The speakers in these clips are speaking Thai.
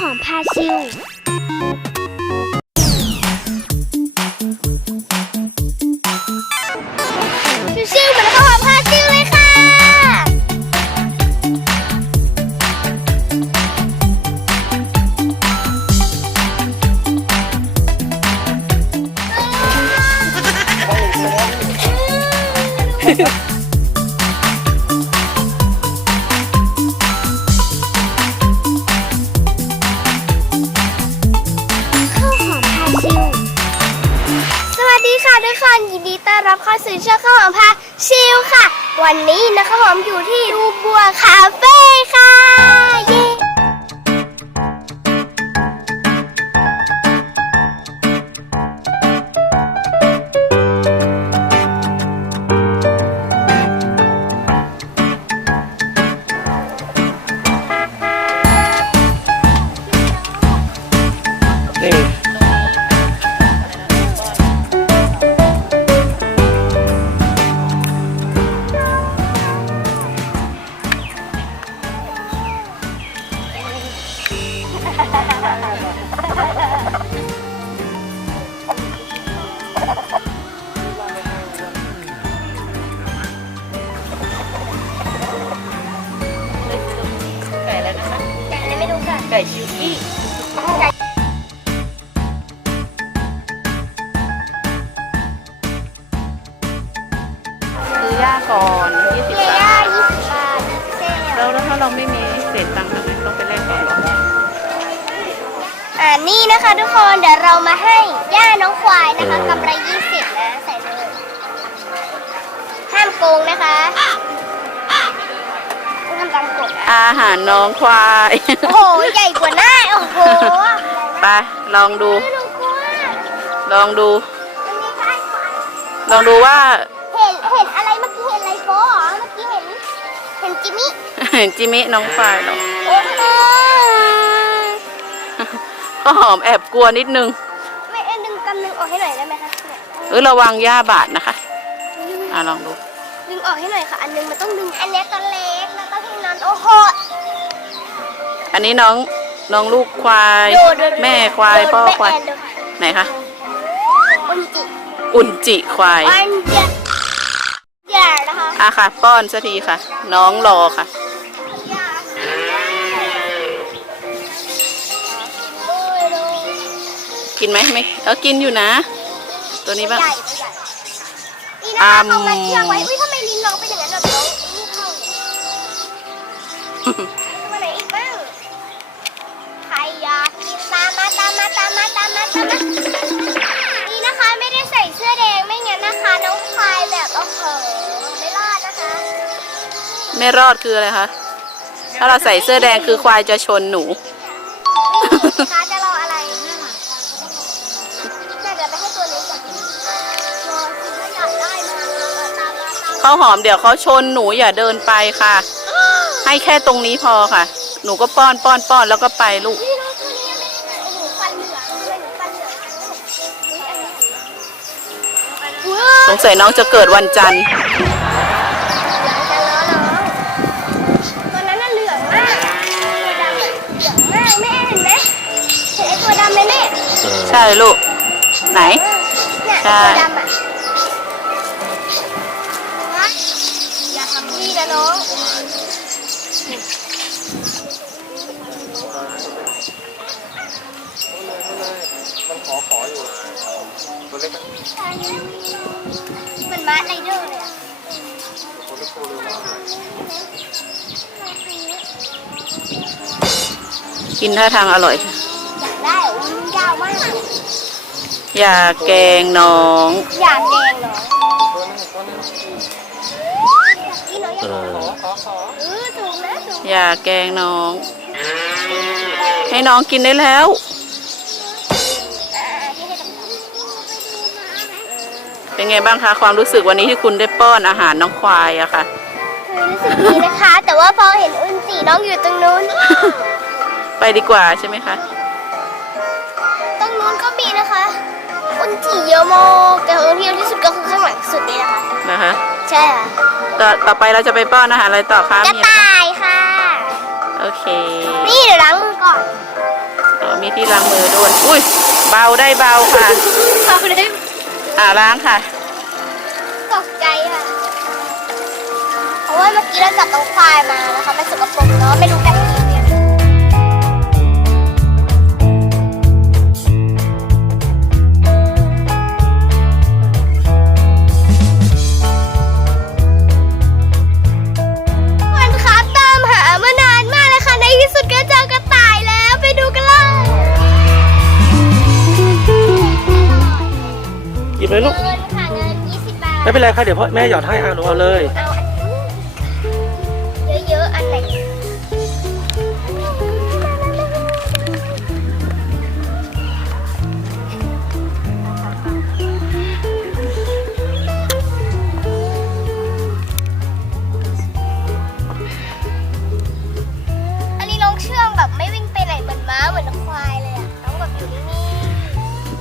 หอม ค่ะทุกคนยินดีต้อนรับเข้าสู่ช่องข้าวหอมพาชิลค่ะ วันนี้นะคะหอมอยู่ที่รูบัวคาเฟ่ค่ะเย้ เราไม่มีเศษตังค์ทำไมต้องไปแลกก่อนเหรออ่านี่นะคะทุกคนเดี๋ยวเรามาให้ย่าน้องควายนะคะกำไรยี่สิบนะใส่เลยห้ามโกงนะคะต้องทำตามกฎนะอาหารน้องควายโอ้โหใหญ่กว่าหน้าโอ้โหไปลองดูไม่รู้กลัวลองดูอันนี้ค่ะลองดูว่า เห็นเห็นอะไรเมื่อกี้เห็นอะไรโป๊ะเหรอเมื่อกี้เห็นเห็นจิมมี่ จิมิน้องควายเหรอโอ้โหก็หอมแอบกลัวนิดนึง ไม่เอ็นดึงกำนึงออกให้หน่อยได้ไหมคะเนี่ยเออระวังย่าบาดนะคะ อะลองดู ดึงออกให้หน่อยค่ะ อันนึงมันต้องดึง อันเนี้ยตัวเล็กแล้วต้องให้นอนโอ้โห อันนี้น้องน้องลูกควายดูดูดูแม่ควายดูพ่อแม่ควายแอนดูค่ะไหนคะ อุนจิอุ่นจิควายอันเดียอย่านะคะอะค่ะ ป้อนสักทีค่ะ น้องรอค่ะ กินไหมไม่เออกินอยู่นะ ตัวนี้บ้าง ใหญ่ตัวใหญ่นี่นะคะเขามาเชือกไว้อุ้ยทำไมลิ้นน้องเป็นอย่างนั้นแบบน้องนี่เข้าตัวไหนอีกบ้างใครอยากกินตามมาตามมาตามมาตามมาตามมานี่นะคะไม่ได้ใส่เสื้อแดงไม่งั้นนะคะ น้องควายแบบโอ้โหไม่รอดนะคะไม่รอดคืออะไรคะถ้าเราใส่เสื้อแดงคือควายจะชนหนู นี่นะคะจะามมาตามมาเขาหอมเดี๋ยวเขาชนหนูอย่าเดินไปค่ะ ให้แค่ตรงนี้พอค่ะ หนูก็ป้อนป้อนป้อนแล้วก็ไปลูกนี่น้องตัวนี้ยังไม่ได้โอ้โหฟันเหลืองทำไมหนูฟันเหลืองอุ๊ยอันนี้อุ๊ยสงสัยน้องจะเกิดวันจันทร์เหลืองจังแล้วน้องตัวนั้นน่ะเหลืองมากอะตัวดำอะเหลืองมากแม่เห็นไหมเห็นไอ้ตัวดำไหมแม่ใช่ลูก ไหนเนี่ยใช่ ทำพี่นะน้องมันขอขออยู่ตัวเล็กอะเหมือนมาร์ไรเดอร์เลยอะตัวเล็กตัวเร็วมากเลยกินท่าทางอร่อยอยากได้อะมันยาวมาก อย่าแกล้งน้อง อยากแดงเหรอตั อย่าแกล้งน้อง ให้น้องกินได้แล้วอ่าที่ให้ดำเป็นไงบ้างคะความรู้สึกวันนี้ที่คุณได้ป้อนอาหารน้องควายอะค่ะๆคือรู้สึกดีนะคะ แต่ว่าพอเห็นอุนจีน้องอยู่ตรงนู้น ไปดีกว่าใช่ไหมคะ ตรงนู้นก็มีนะคะ อุนจีเยอะมากแต่ที่เยอะที่สุดก็คือข้างหลังสุดนี่นะคะนะคะ ใช่ค่ะ ต่อต่อไปเราจะไปป้อนอาหารอะไรต่อคะกระมีอะไรต่ายค่ะโอ เคนี่เดี๋ยวล้างมือก่อนอ๋อมีที่ล้างมือด้วยอุ้ยเบาได้เบาค่ะ เอาได้อ่าล้างค่ะ ตกใจค่ะ เพราะว่าเมื่อกี้เราจับตรงควายมานะคะมันสกปรกเนาะไม่รู้กันกี่ บเลยลูกเงินค่ะเงิน20บาท ไม่เป็นไรค่ะเดี๋ยวพ่อแม่หยอดให้อะหนูเอาเลยเอาเยอะๆอันไหนอันนี้น้องเชื่องแบบไม่วิ่งไปไหนเหมือนม้าเหมือนควายเลยอะน้องแบบอยู่นิ่ง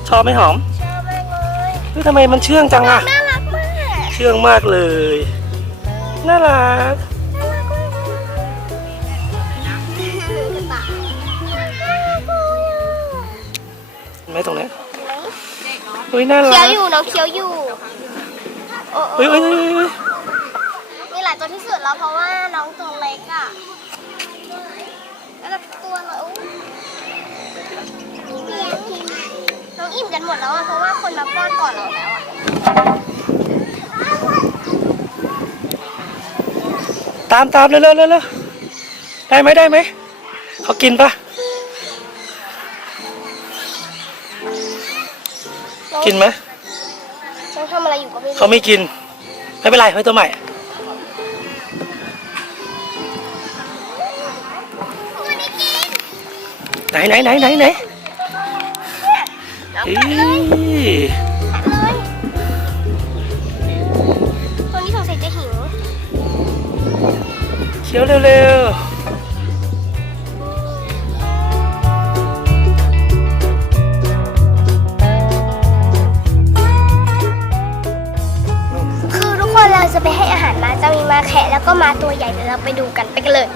ชอบไหมหอม ทำไมมันเชื่องจังอะน่ารักมาก เชื่องมากเลย น่ารักน่ารักมากเลยกระต่ายน่ารักเลยอะเห็นไหมตรงเนี้ยเห็นไหมเฮ้ยน่ารัเคี้ยกวอยู่น้องเคี้ยวอยู่โอ้โอ้เฮ้ยเฮ้ยเฮ้ยเฮ้ยมีหลายตัวที่สุดแล้วเพราะว่าน้องตัวเล็กอะแล้วแบบตัวน้อยอู้ องอิ่มกันหมดแล้วอะเพราะว่าคนมาป้อนก่อนเราแล้วอะตามตามเร็วเร็วเร็วเร็วได้ไหมได้ไหมเขากินปะน้องกินไหมน้องทำอะไรอยู่ก็ไม่รู้เขาไม่กิน ไม่เป็นไรไม่ตัวใหม่ตัวนี้กินไหนไหนไหนไหนไหน น้องเฮ้กัดเลยยกัดเลยตัวนี้สงสัยจะหิวเคี้ยวเร็วเร็วๆคือทุกคนเราจะไปให้อาหารม้าจะมีม้าแคะแล้วก็ม้าตัวใหญ่เดี๋ยวเราไปดูกันไปกันเลย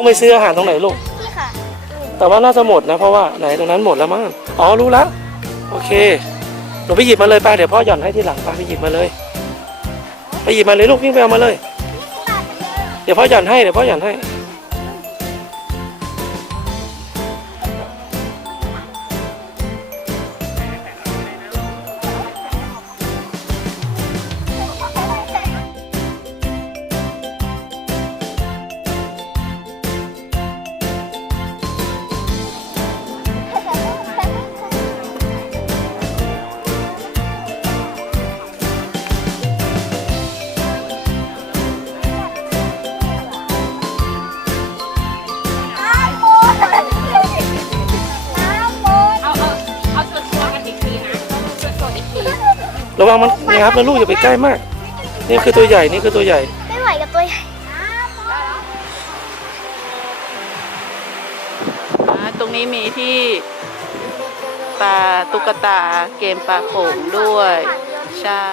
ต้องไปซื้ออาหารตรงไหนลูกนี่ค่ะแต่ว่าน่าจะหมดนะ เพราะว่าไหนตรงนั้นหมดแล้วมั้ง อ๋อรู้แล้ว โอเค หนูไปหยิบมาเลยไปเดี๋ยวพ่อหย่อนให้ทีหลังไปไปหยิบมาเลย ไปหยิบมาเลยลูกวิ่งไปเอามาเลย เดี๋ยวพ่อหย่อนให้เดี๋ยวพ่อหย่อนให้ ครับนะลูกอย่าไปใกล้มาก นี่คือตัวใหญ่นี่คือตัวใหญ่ ไม่ไหวกับตัวใหญ่ อ่าตรงนี้มีที่ปลาตุ๊กตาเกมปลาโป่งด้วย ใช่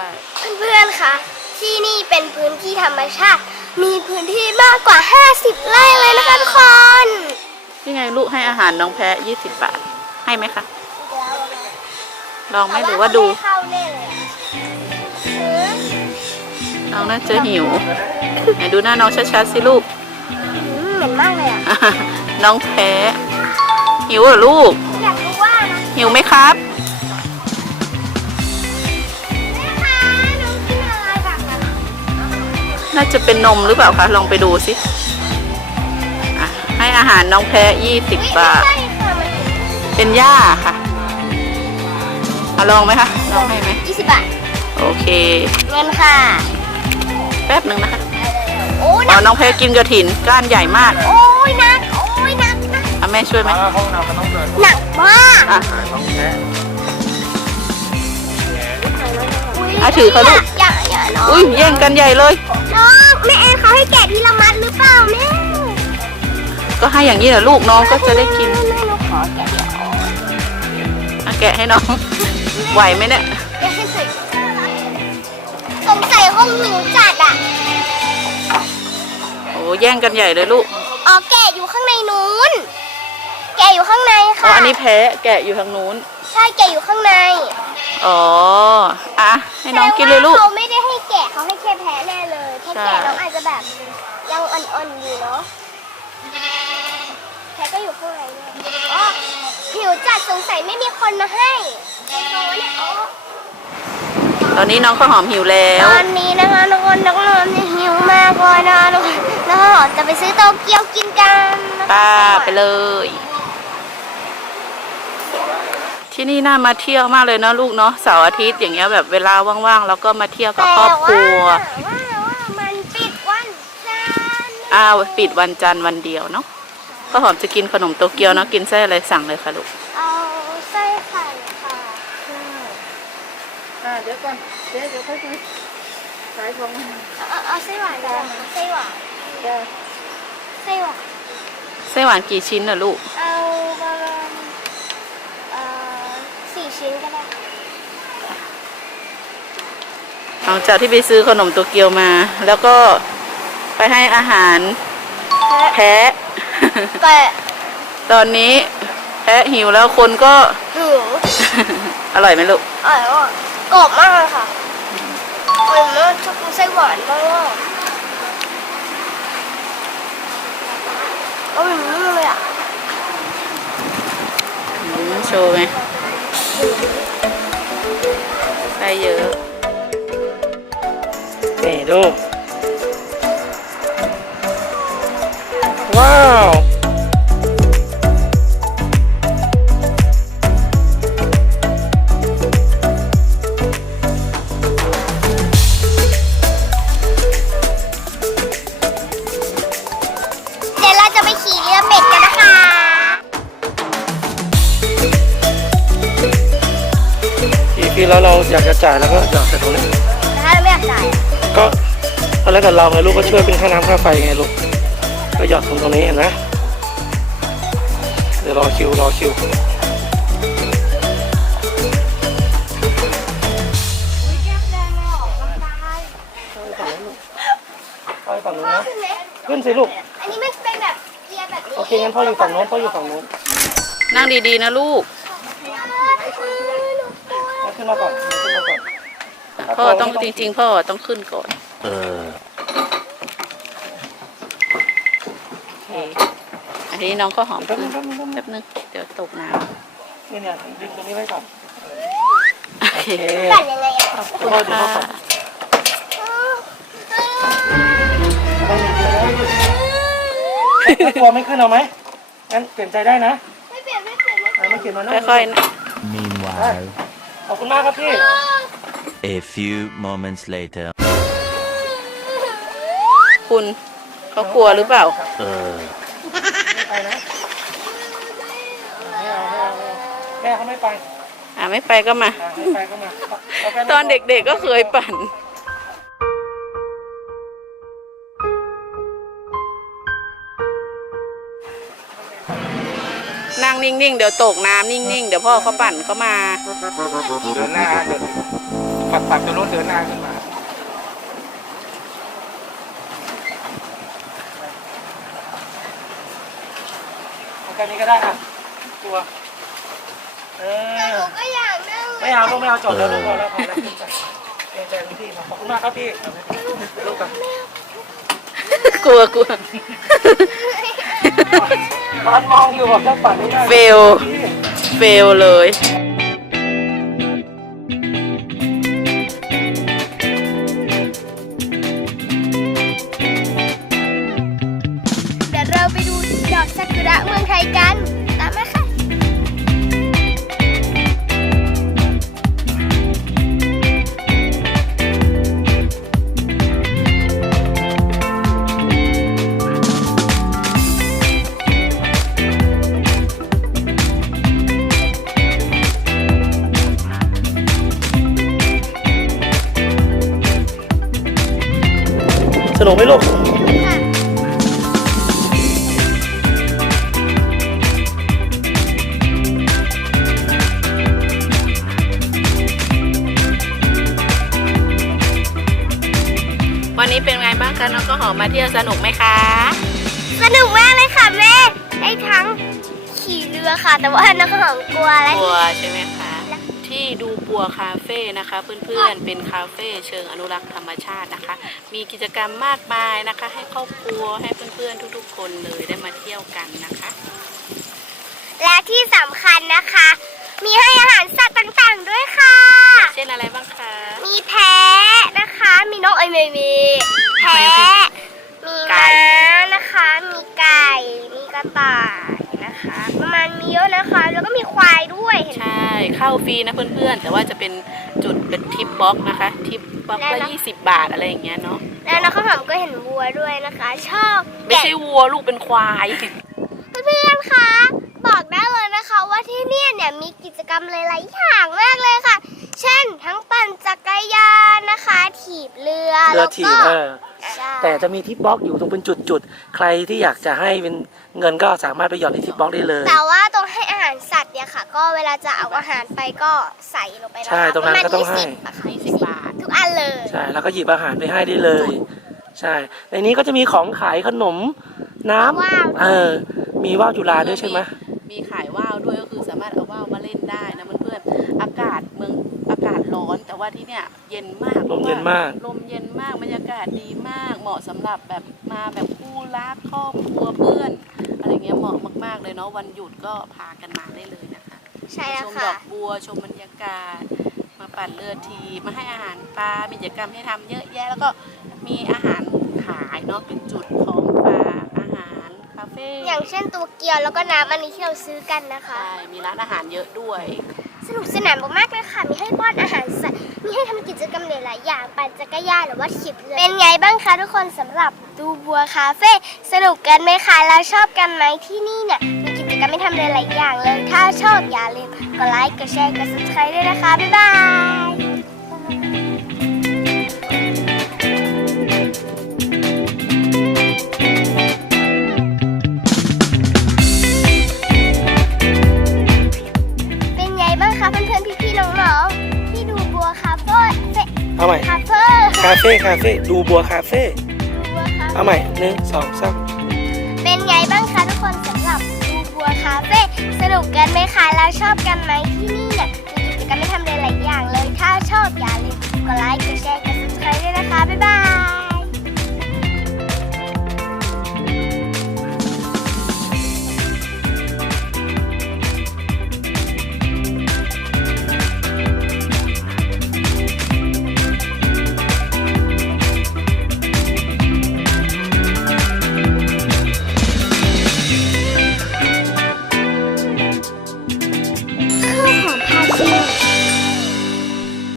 เพื่อนๆค่ะที่นี่เป็นพื้นที่ธรรมชาติ มีพื้นที่มากกว่า 50 ไร่เลยนะคะทุกคน นี่ไงลูกให้อาหารน้องแพะ20 บาท ให้ไหมคะ ลองไหมหรือว่าดู เข้าแน่เลยอะ น้องน่าจะหิวไหนดูหน้าน้องชัดๆสิลูกอืมเหม็นมากเลยอะ น้องแพะหิวเหรอลูก อยากรู้ว่านะหิวไหมครับ แม่คะน้องกินอะไรแบบนั้นน่าจะเป็นนมหรือเปล่าคะ ลองไปดูสิอะให้อาหารน้องแพะ20บาทไม่ใช่ค่ะมันเป็นหญ้าค่ะเอาลองไหมคะ ลองให้ไหม20บาทโอเค เงินค่ะ แป๊บหนึ่งนะคะโอ้ยหอ๋นัอกน้องแพะกินกระถินก้านใหญ่มากโอ้ยหนักโอ้ยหนักหนักอะแม่ช่วยไหมห้องน้ำมันต้องเดินหนักมากอะต้องแค่อะถือเขาลูกอย่าอย่าน้องอุ้ยแย่งกันใหญ่เลยน้องแม่แอนเขาให้แกะทีละมัดหรือเปล่าแม่ก็ให้อย่างนี้เหรอลูกน้องก็จะได้กินแม่หนูขอแกะเดี๋ยวอะแกะให้น้องไหวไหมเนี่ยแกะให้เสร็จสงสัยห้องหนูจัดอะโอ้ แย่งกันใหญ่เลยลูกอ๋อแกะอยู่ข้างในนู้น แกะอยู่ข้างในอ๋อค่ะอันนี้แพ้แกะอยู่ทางนู้น ใช่แกะอยู่ข้างในอ๋อ อะ ให้น้องกินเลยลูก แสดงว่าเขาไม่ได้ให้แกะเขาให้แค่แพ้แน่เลยเพราะใช่ แกะน้องอาจจะแบบยังอ่อนๆอยู่เนาะแพ้ก็อยู่ข้างในด้วยอ๋อหิวจัดสงสัยไม่มีคนมาให้ในโต๊ะเนี่ยอ๋อ ตอนนี้น้องข้าวหอมหิวแล้ตวอนนี้นะคะทุกคนน้องนอนหิวมากเลยนะทุกคนแล้วก็จะไปซื้อโตเกียวกินกันนะคะป้าไปเลย ที่นี่น่ามาเที่ยวมากเลยเนาะลูกเนาะเสาร์อาทิตย์อย่างเงี้ยแบบเวลาว่างๆแล้วก็มาเที่ยวกับครอบครัว แต่ว่าว่าว่ามันปิดวันจันทร์อ้าวปิดวันจันทร์วันเดียวเนาะข้าวหอมจะกินขนมโตเกียวเนาะกินไส้อะไรสั่งเลยค่ะลูก เอาไส้ไข่ค่ะ อ่าเดี๋ยวก่อนเดี๋ยวเดี๋ยวค่อยคุยสายของเอาเอาเอาไส้หวานดีกว่าไส้หวานไส้หวาน ไส้หวานกี่ชิ้นน่ะลูก เอาประมาณเอ่อสี่ชิ้นก็ได้หลังจากที่ไปซื้อขนมโตเกียวมา แล้วก็ไปให้อาหารแพะ แต่ตอนนี้แพะหิวแล้วคนก็หิวอร่อยไหมลูก อร่อยว่ะก รอบมากเลยค่ะอร่อยมากชอบกินไส้หวานมากว่าอร่อยมากเลยอะอืมโชว์ไหมได้เยอะนี่ดูว้าว จะจ่ายแล้วก็หยอดใส่ตรงนี้แต่ถ้าเราไม่อยากจ่ายก็ก็แล้วแต่เราไงลูกก็ช่วยเป็นค่าน้ำค่าไฟไงลูกก็หยอดตรงตรงนี้เห็นไหมเดี๋ยวรอคิวรอคิวไปฝั่งนู้นนะขึ้นไหมขึ้นสิลูก อันนี้มันเป็นแบบเกียร์แบบนี้ โอเคงั้นพ่ออยู่ฝั่งโน้นพ่ออยู่ฝั่งโน้น นั่งดีๆนะลูกเอา ขึ้นมาก่อนเอาขึ้นมาก่อนพ่อต้องจริง ๆ พ่อต้องขึ้นก่อนเออโอเคอันนี้น้องก็หอมแป๊ขึ้บนนึงแป๊บนึงแป๊บนึงแป๊บนึงเดี๋ยวตกน้นี่เนี่ยดึงตรงนี้ไว้ก่อนำโอเคโอเคปั่นยังไงอะขอบคุณค่ะถ้ากลัวไม่ขึ้นเอาไหมงั้นเปลี่ยนใจได้นะไม่เปลี่ยนไม่เปลี่ยนไม่เปลี่ยนอะไม่เปลี่ยนมานั่งค่อยๆนะ Meanwhile, ขอบคุณมากครับพี่ a few moments later. คุณเขากลัวหรือเปล่า Uh. ไม่ไปนะไม่เอาไม่เอาไม่เอาแม่เขาไม่ไปอ่าไม่ไปก็มา อะไม่ไปก็มาาแค่ตอนเด็กๆก็เคยปั่น นั่งนิ่งๆ เดี๋ยวตกน้ำนิ่งๆ เดี๋ยวพ่อเขาปั่นเขามา เดินหน้าเดินปัดปัดจะรถเดินหน้าขึ้นมา เอาแค่นี้ก็ได้อะตัว เอแต่หอนูก็อยากนั่งไม่เอาลูกไม่เอาจบแล้วลูกพอแล้วพอแล้วขึ้นใจเกรงใจคุณพี่ครับขอบคุณมากครับพี่ลูกกับ กลัวกลัว มองอยู่บอกจะปั่นไม่ได้ เฟล เฟลเลย คะน้องก็หอมมาเที่ยวสนุกไหมคะ สนุกมากเลยค่ะแม่ได้ทั้งขี่เรือค่ะ แต่ว่าน้องข้าวหอมกลัวและบัวใช่ไหมคะ ที่ดูบัวคาเฟ่นะคะ เพื่อนๆเป็นคาเฟ่เชิงอนุรักษ์ธรรมชาตินะคะ มีกิจกรรมมากมายนะคะ ให้ครอบครัวให้เพื่อนๆทุกๆ คนเลยได้มาเที่ยวกันนะคะ และที่สำคัญนะคะ มีให้อาหารสัตว์ต่างๆด้วยค่ะ เช่นอะไรบ้างคะ มีแพะนะคะ มีนกเอ้ยไม่มี แพะ มีไก่ม้านะคะ มีไก่ มีกระต่ายนะคะ ประมาณมีเยอะนะคะ แล้วก็มีควายด้วยเห็นไหม ใช่ เข้าฟรีนะเพื่อนๆ แต่ว่าจะเป็นจุดเป็นทิปบ็อกนะคะ ทิปบ็อกแล้วละนะ20บาทอะไรอย่างเงี้ยเนาะ แล้วน้องข้าวหอมก็เห็นวัวด้วยนะคะ ชอบไม่ใช่วัวลูกเป็นควาย เพื่อนๆ คะ บอกได้เลยนะคะว่าที่เนี่ยเนี่ยมีกิจกรรมหลายๆอย่างมากเลยค่ะ เช่นทั้งปั่นจักรยานนะคะ ถีบเรือเรือแล้วถีก็บเออใช่ แต่จะมีทิปบล็อกอยู่ตรงเป็นจุดๆ ใครที่อยากจะให้เป็นเงินก็สามารถไปหย่อนในทิปบล็อกได้เลย แต่ว่าตรงให้อาหารสัตว์เนี่ยค่ะ ก็เวลาจะเอาอาหารไปก็ใส่ลงไปนะคะใช่ ตรงนั้นก็ต้องให้ประมาณ20อะค่ะ20บาททุกอันเลย ใช่ แล้วก็หยิบอาหารไปให้ได้เลย ใช่ ในนี้ก็จะมีของขายขนมน้ำว้าวเออ มีว่าวจุฬาด้วยใช่ไหมมีขายว่าวด้วยก็คือสามารถเอาว่าวมาเล่นได้นะเพื่อนๆ อากาศเมืองอากาศ ร้อน แต่ว่าที่เนี่ยเย็นมากลมเย็นมาก ลมเย็นมากบรรยากาศดีมาก เหมาะสำหรับแบบมาแบบคู่รักครอบครัวเพื่อนอะไรเงี้ยเหมาะมากๆเลยเนาะวันหยุดก็พากันมาได้เลยนะคะใช่แล้วชมดค่ะอกบัวชมบรรยากาศ มาปั่นเรือทีมาให้อาหารปลามีกิจกรรมให้ทำเยอะแยะแล้วก็มีอาหารขายเนาะเป็นจุดของฝากอาหารคาเฟ่อย่างเช่นตัวเกียวแล้วก็น้ำอันนี้ที่เราซื้อกันนะคะใช่มีร้านอาหารเยอะด้วย สนุกสนานมากๆเลยค่ะ มีให้ป้อนอาหารสัตว์มีให้ทำกิจกรรมหลายๆอย่าง ปั่นจักรยานหรือว่าขี่เรือเป็นไงบ้างคะทุกคนสำหรับดูบัวคาเฟ่สนุกกันไหมคะ แล้วชอบกันไหมที่นี่เนี่ย มีกิจกรรมให้ทำหลายๆอย่างเลย ถ้าชอบอย่าลืมกดไลค์ กดแชร์ กด subscribe ด้วยนะคะ บ๊ายบาย เฟ่เอาใหม่ คาเฟ่คาเฟ่คาเฟ่ดูบัวคาเฟ่ดูบัวคาเอาเฟ่ใหม่หนึ่งสองสามเป็นไงบ้างคะทุกคนสำหรับดูบัวคาเฟ่สนุกกันไหมคะแล้วชอบกันไหมที่นี่เนี่ยมีกิจกรรมให้ทำหลายๆอย่างเลย ถ้าชอบอย่าลืมกดไลค์กดแชร์กด subscribe ด้วยนะคะ บ๊ายบาย